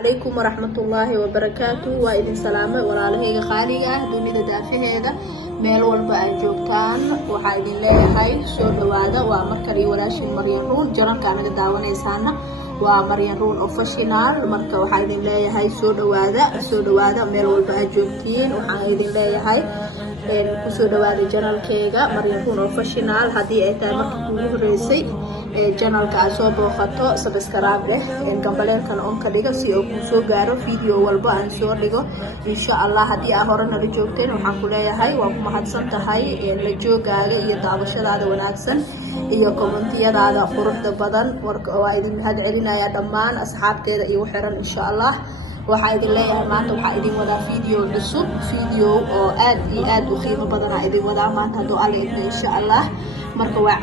عليكم ورحمة الله وبركاته وإذن سلامة ولا لهيga qaaliga ah dunida daafaheeda meel walba ay joogtaan waxa idin leeyahay soo dhawaada waa markii walaashin Maryan Ruun jaranka anaga daawanaysaana waa Maryan Ruun official marka waxa idin leeyahay soo dhawaada meel walba ay joogtiin waxa idin leeyahay ku soo dhawaada janalkeyga Maryan Ruun official hadii ay tahay markii ugu horeysay channelka aad soo booqato subscribe gambaleelkana on ka dhigo si uu ku soo gaaro video walba aan soo dhigo insha Allah hadii aad hore nala joogteen waxaan ku leeyahay waa ku mahadsan tahay la joogaaga iyo daawashadaada wanaagsan iyo commentiyadaada quruxda badan warka waa idin mahad celinaya dhammaan asxaabteeda iyo xiran insha Allah waxaa idin leeyahay maanta waxaa idin wadaa video cusub video oo aad iyo aad u qiimo badan aan idin wadaa maanta hadoo alla idin insha Allah marka waa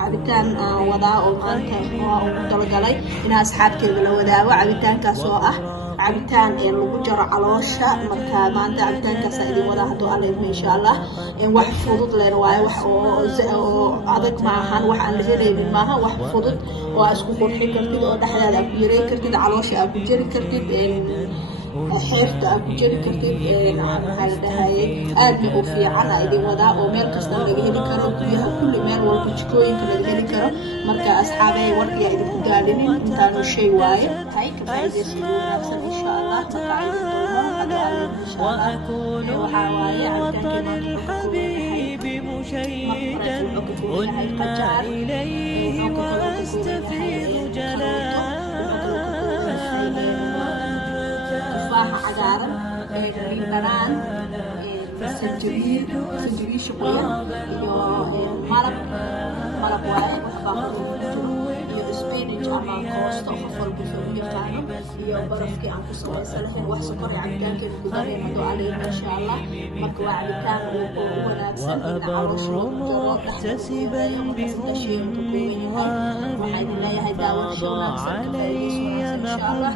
cabitaan wadaa oo maanta waa ugu talagalay in asxaabteeda la wadaago cabitaankaas oo ah cabitaan lagu jaro caloosha marka maanta cabitaankaas idin wadaa hadoo alla idin insha Allah wax fudud leen waayo wax oo adag ma ahan wax aan la helaynin maaha wax fudud oo isku qurxin kartid oo dhaxdaada ku yareyn kartid caloosha aad ku jari kartid xeerta aad ku jari kartid maxaa dhahay aad u fiican idin wadaa oo meel kasta laga heli karo guryaha kulli meel walba jikooyinka laga heli karo marka asxaabay warkiya idin ku gaadinin intaan shay waaye hay ka faa'iideysi wanaagsan insha Allah marka idin doono hadii alla insha Allah waxa waaye cabitaankeena بمشيدا ألقى إليه وأستفيد جلالا تفاح عقارا للبنان سنجبيل شقيا ملب واي spinach ama koosto qof walba soo yaqaan iyo barafkii aan ku soo salaxin wax sokor cabitaanka ku dareen hadoo alle insha Allah marka waa cabitaan oo wanaagsan caloosha muhtasiban bihum waxay leeyahay daawasho wanaagsan insha Allah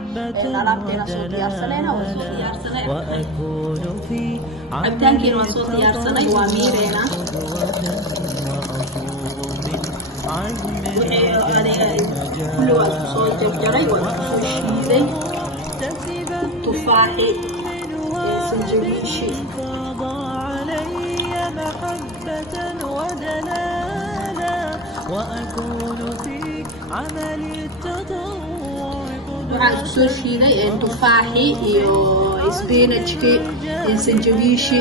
alaabteena soo diyaarsanayna waa soo diyaarsanay cabitaankeena waa soo diyaarsanay waa miireena كل وقت صوت الجري والشيدي تفاحي سنجبيشي علي محبة ودلالا وأكون في عمل التطوع waxaan soo shiiday tufaaxi iyo spinachki iyo sanjabiishi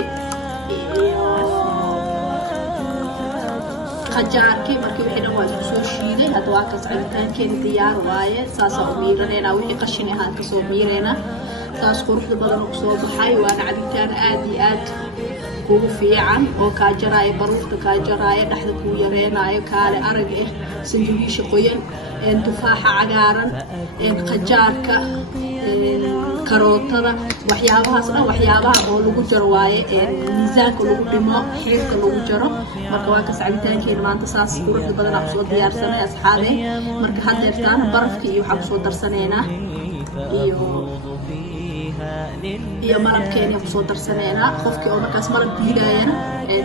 qajaarki markii wixii dhan waa isku soo shiiday hadda waa kaas cabitaankeena diyaar waaye saas oo miiranayna wixii qashin ahaan ka soo miirayna saas quruxda badan oo soo baxay waana cabitaan aad iyo aad ugu fiican oo ka jaraayo baruurta ka jaraayo dhaxda ku yareenayo kaale arag sanjabiisha qoyan tufaaxa cagaaran qajaarka karootada waxyaabahaas dhan waxyaabaha oo lagu jaro waaye miisaanka lagu dhimo xeerka lagu jaro marka waa kaas cabitaankeena maanta saas quruxda badan aan soo diyaarsanay asxaabe marka haddeertaan barafka iyo waxa soo darsaneena iyo malabkeena ku soo darsaneena qofkii oo markaas malab diidayana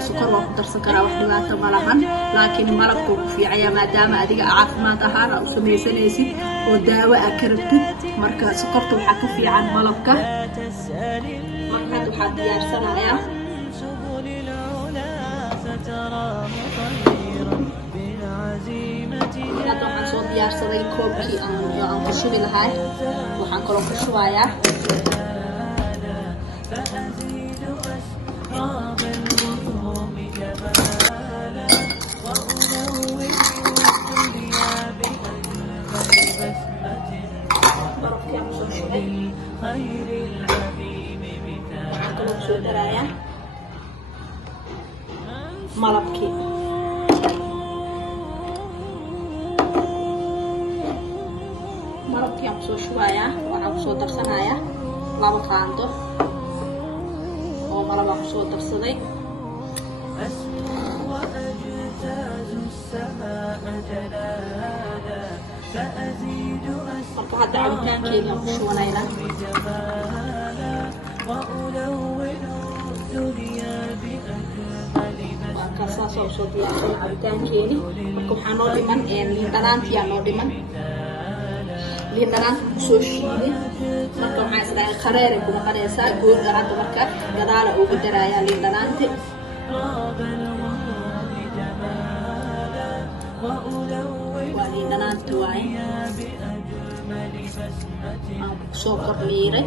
sokor waa ku darsan karaa wax dhibaato ma lahan laakiin malabku ku fiicaya maadaama adiga caafimaad ahaan aad u samaysanaysid oo daawo aad ka rabtid marka sokorta waxaa ka fiican malabka marka waxaa diyaarsanayaa waxaan soo diyaarsaday koobkii aan ku shubi lahay waxaan kaloo ku shubayaa malabkii aan kusoo shubayaa waxaan kusoo darsanayaa 2 qaando oo malab aan kusoo darsaday marka hadda cabitaankeena ku shubanayna kaasoo soo diyaarsan cabitaankeeni marka waxaa noo dhiman liin dhanaantii noo dhiman liin dhanaanta kusoo shiiday marka waxaan isdhahay qareer ay ku noqonaysaa goor hadda marka gadaala ugu darayaa liin dhanaanta waa liin dhanaanta waaye aan kusoo kordhiiray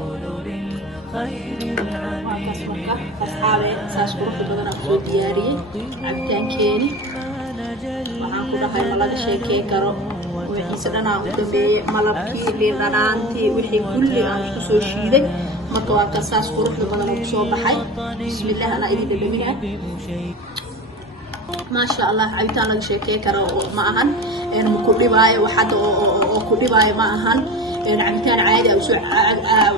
markaas marka asxaabee saas quruxda badan aan kusoo diyaariyey cabitaankeeni waxaan ku dhahay ma laga sheekey karo wixiisa dhan aan u dambeeyey malabkii liin dhanaantii wixii kulli aan isku soo shiiday marka waa ka saas quruxda badan oo kusoo baxay bismillah anaa idin dhadhaminaa maasha allah cabitaan laga sheekey karo ma ahan ma ku dhibaayo wax hadda oo ku dhibaayo ma ahan cabitaan caadi ah usoo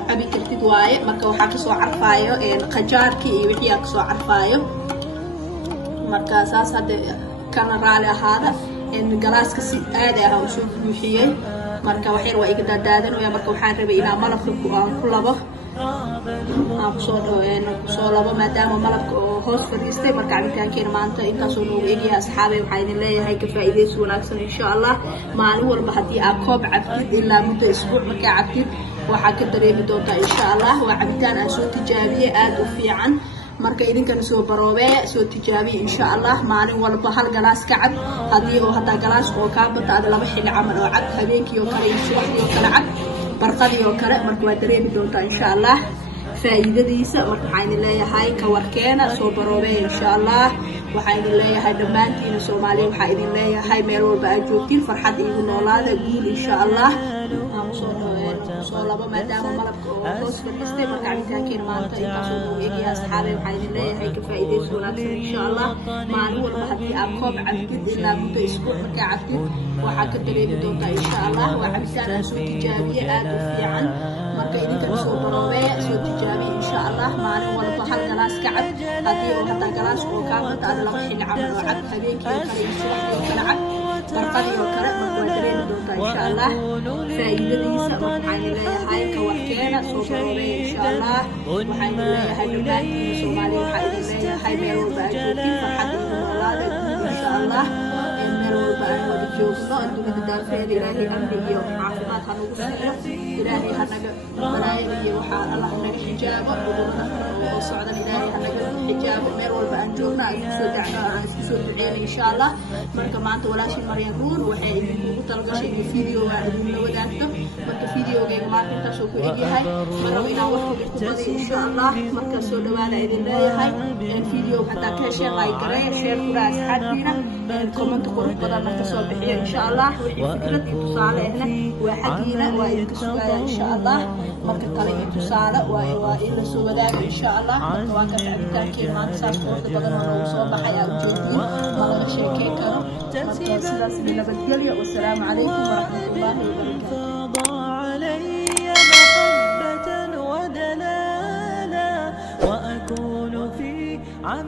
cabi kartid waaye marka waxaa kasoo carfaayo qajaarkii iyo wixii aa kasoo carfaayo marka saas hadda kana raali ahaada galaaska si aad ah usoo buuxiyey marka wax yar waa iga daadaadanaya marka waxaan rabay inaa malabka aan ku labo aan kusoo labo maadaama malabka oo hoos fadhiistay marka cabitaankeena maanta intaasoo noogu egyahay asxaabey waxaa idin leeyahay ka faa'iidaysi wanaagsan insha allah maalin walba haddii aad koob cabtid ilaa muddo isbuuc markaa cabtid waxaa ka dareemi doontaa insha allah waa cabitaan aan soo tijaabiyey aad u fiican marka idinkana soo baroobee soo tijaabiye insha allah maalin walba hal galaas ka cab haddii oo haddaa galaaska oo kaa bata ada laba xilli camal oo cab habeenkii oo kale iyo subaxdii oo kale cab barqadii oo kale marka waa dareemi doontaa insha allah faa'iidadiisa marka waxaa idin leeyahay kawarkeena soo baroobee insha allah waxaa idin leeyahay dhammaantiina soomaaliya waxaa idin leeyahay meel walba aad joogtiin farxad iigu noolaada guul insha allah aan kusoo labo maadaama malabka oo hoos fadhiistay marka cabitaankeena maanta intaasoo noogu egyahay asxaabey waxaa idin leeyahay ka faa'iidaysi wanaagsan insha allah maalin walba haddii aad koob cabtid ilaa muddo isbuuc markaa cabtid waxaa ka dareemi doontaa insha allah waa cabitaan aan soo tijaabiye aad u fiican marka idinkana soo baroobee soo tijaabiye insha allah maalin walba hal galaas ka cab haddii oo haddaa galaaska oo kaa bata ada laba xilli camal oo cab habeenkii oo kale iyo subaxdii oo kale cab barqadii oo kale marka waa dareemi doontaa insha allah faa'iidadiisa marka waxaa idin leeyahay kawarkeena soo baroobee insha allah waxaa idin leeyahay dhammaantiina soomaaliya waxaa idin leeyahay meel walba aad joogtiin farxad iigu noolaada guud insha allah meel walba aan wada joogno adduunyada daafeeda ilaahay amni iyo caafimaad ha nagu siiyo ilaahay hanaga balaayada iyo waxaa allah naga xijaabo cudurada oo socdan ilaahay hanaga xijaabo meel walba aan joogno aan iskusoo dacno aan iskusoo duceyno insha allah marka maanta walaashin Maryam Nuur waxay idinku talgashay in videoga idinla wadaagto marka videogayga maanta intaasoo ku egyahay maraba inaan waqtiga ku badiyo insha allah marka soo dhawaada idin leeyahay videoga hadaa ka hesheen like garee share kula asxaabtiina comment qurux badan ka soo bixiyo insha allah wixii fikrad iyo tusaale ahna waa xaqiina waa idinka sugaya insha allah marka kale iyo tusaale waa in la soo wadaago insha allah marka waa ka cabitaankii maanta saas quruxda badan oo noogu soo baxay aad joogtiin ma laga sheekey karo marka sidaas nabadgelyo wassalaamu calaykum waraxmatullaahi wabarakaatu